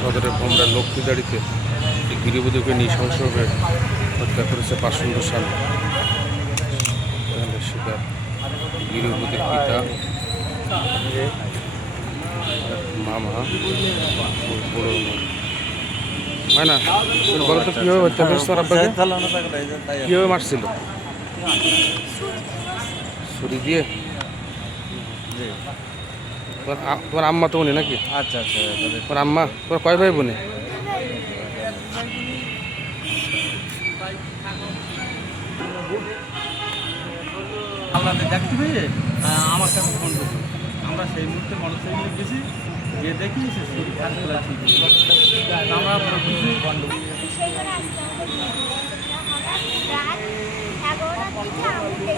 সদরের ভোমরা লক্ষ্মীদাড়িতে গৃহবধূকে নৃশংসভাবে হত্যা করেছে পাষণ্ড স্বামী। শিকার গৃহবধূর পিতা, মামা, বড় হয় না। বলো তো কীভাবে হত্যা করেছে তোর আব্বাকে? কীভাবে মারছিল? ছুরি দিয়ে? তোমার আম্মা তো উনি নাকি? আচ্ছা আচ্ছা। তোমার আম্মা, তোমার কয় ভাই বোনে? আল্লাহকে দেখতে পেয়ে আমার কাছে ফোন করছি। আমরা সেই মুহূর্তে মোটরসাইকেলে গেছি, গিয়ে দেখি সে ছুরি খান খোলা ছিল। আমরা কিছু রাত 11টার দিকে